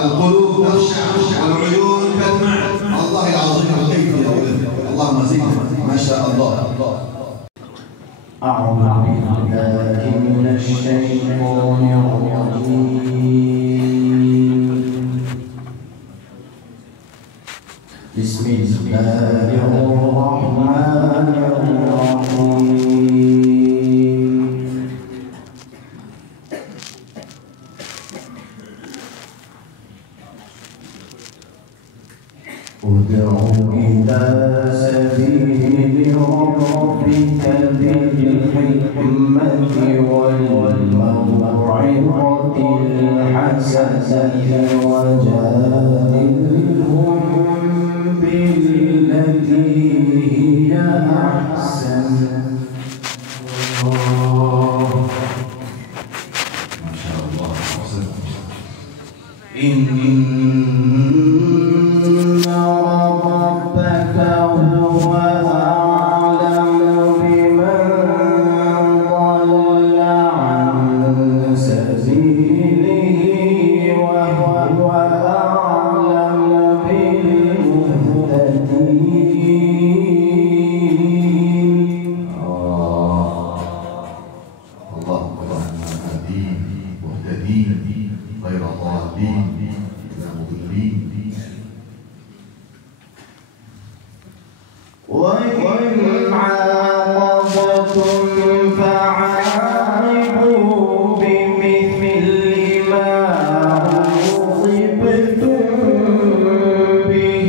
القلوب تخشع والعيون تدمع. الله العظيم كيف يا ولد. اللهم زدنا ما شاء الله. أعوذ بالله من الشيطان الرجيم. بسم الله الرحمن الرحيم. ادع إلى سبيل ربك بالحكمة والموعظة الحسنة وجادلهم بالتي هي أحسن. ما شاء الله. إن ربك هو أعلم بمن ضل عن سبيله وهو أعلم بالمهتدين. اللهم اجعلنا هادين مهتدين غير ضالين ولا مضلين. وإن عاقبتم فعاقبوا بمثل ما عوقبتم به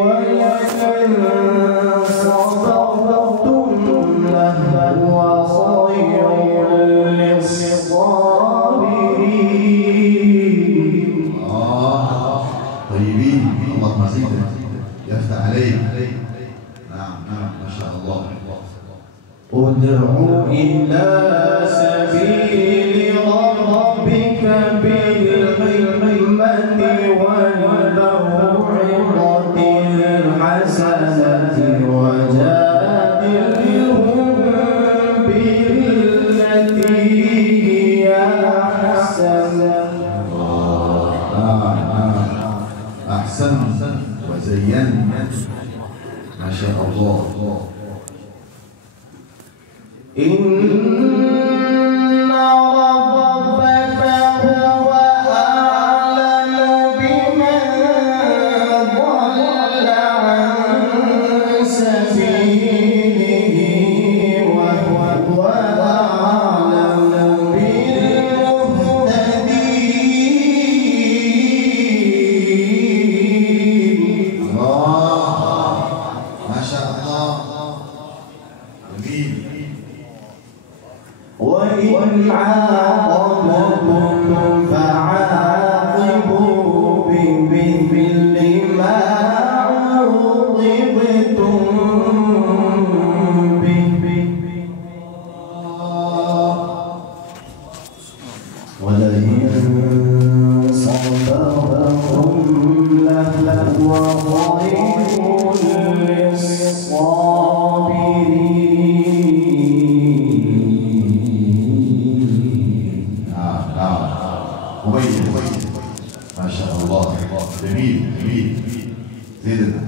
ولئن صبرتم لهو خير للصابرين. طيبين. اللهم زدنا يفتح عليك. نعم ما شاء الله. ادع إلى سبيل ربك بالحكمة والموعظة الحسنة وجادلهم بالتي هي أحسن. أحسن وزين. ما شاء الله. إن ربك هو أعلم بمن ضل عن سبيله وهو أعلم بالمهتدين. ما شاء الله. جميل. وإن عاقبتم فعاقبوا بمثل ما عوقبتم به ولئن صبرتم لهو خير للصابرين. مميز. ما شاء الله. جميل. زيدنا.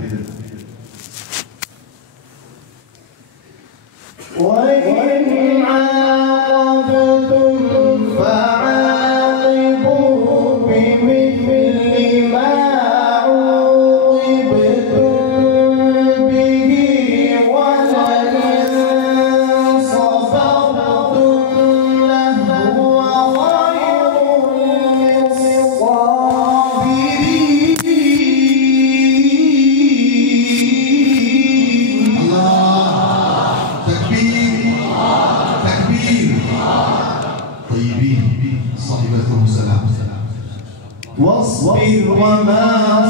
وإن عاقبتم فعاقبوا بمثل ما عوقبتم به ولئن صبرتم لهو خير للصابرين. طيبين صاحبتكم السلام. واصبر وما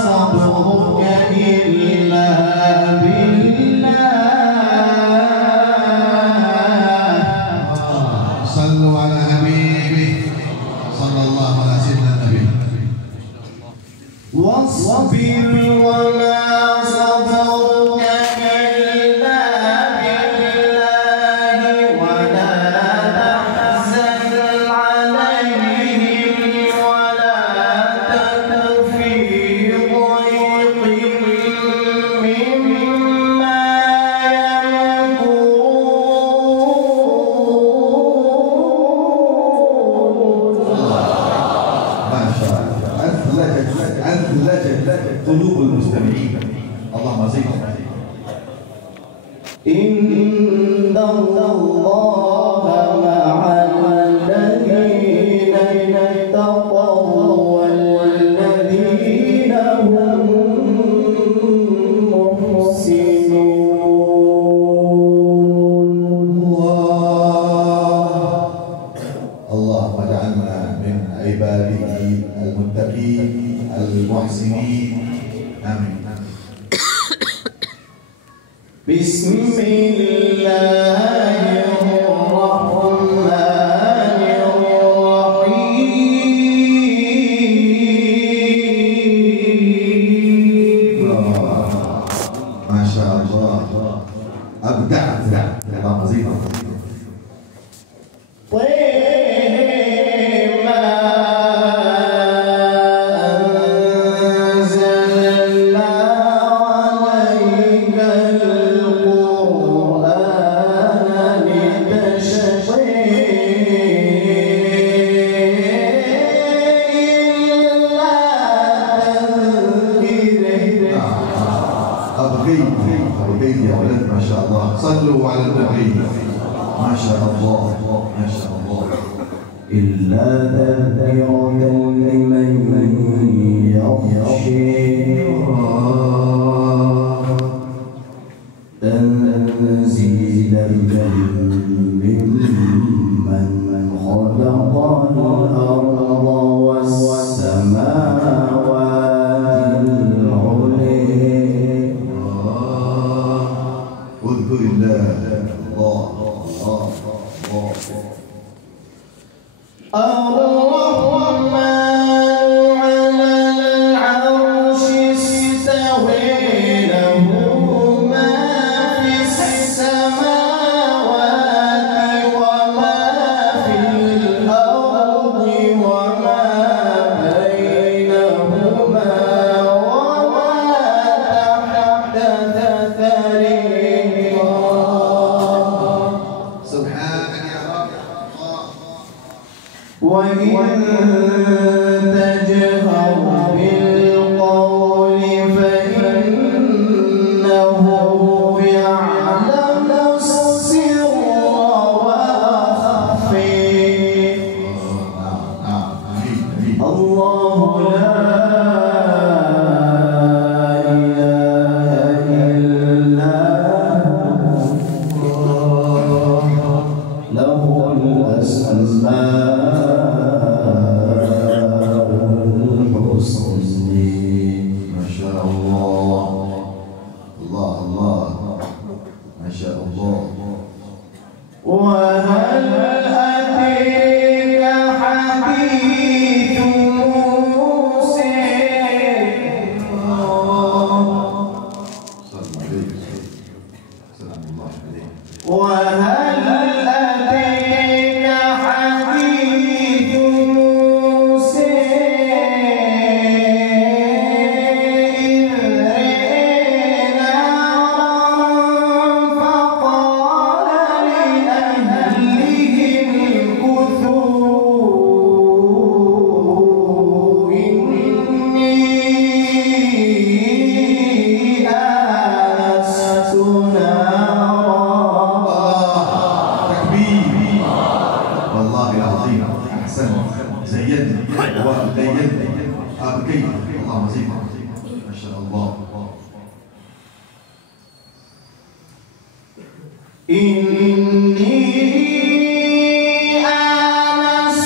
صبرك إلا بالله. صلوا على حبيبي صلى الله على سيدنا النبي. واصبر وما صبرك إلا بالله ولا تحزن عليهم ولا تك في ضيق مما يمكرون. ما شاء الله أثلجت قلوب المستمعين. اللهم زدنا. إن الله مع الذين اتقوا والذين هم محسنون. اللهم اجعلنا من عباده المتقين المحسنين. آمين. بسم الله الرحمن الرحيم. ما شاء الله أبدعت. اللهم زدنا. أبقيت يا ولد ما شاء الله. صلوا على النبي. ما شاء الله ما شاء الله. إلا تذكرة لمن يخشى تنزيلا ممن خلق الأرض والسماوات العلى. اذكر الله. الله الرحمن على العرش استوى له ما في السماوات وما في الأرض وما بينهما وما تحت ثرى. سبحانك يا رب. وإن تجهر بالقول فإنه يعلم السر وأخفي. الله لا إله إلا هو له الأسماء ما شاء الله. الله ما شاء الله. وهل أتيك حديث موسى. صلى عليه سلام الله عليه. وهل أتيك حديث موسى إذ رأى نارا فقال لأهلهم امكثوا إني آنست نارا. تكبير. والله العظيم احسنت. زينت وبينت. ابكيت. اللهم زدنا. ما شاء الله. إني آنست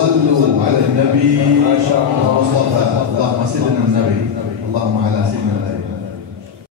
صلوا على النبي المصطفى. اللهم سيدنا النبي، اللهم على